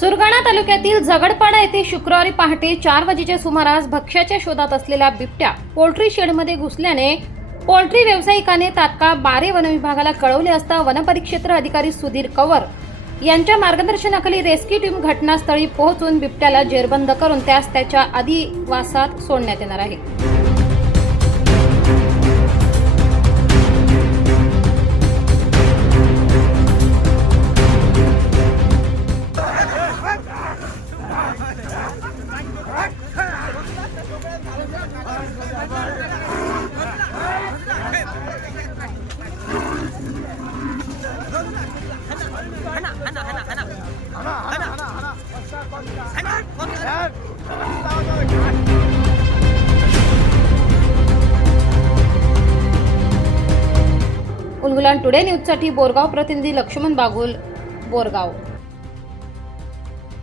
सुरगाणा तालुक्यातील झगडपाडा येथे शुक्रवारी पहाटे चार वाजेच्या सुमारास भक्ष्याच्या शोधात असलेल्या बिबट्या पोल्ट्री शेडमध्ये घुसल्याने पोल्ट्री व्यावसायिकाने तात्काळ बारे वनविभागाला कळवले असता वनपरिक्षेत्र अधिकारी सुधीर कंवर यांच्या मार्गदर्शनाखाली रेस्क्यू टीम घटनास्थळी पोहोचून बिबट्याला जेरबंद करून त्यास त्याच्या अधिवासात सोडण्यात येणार आहे. उलगुलान टुडे न्यूजसाठी बोरगाव प्रतिनिधी लक्ष्मण बागुल बोरगाव.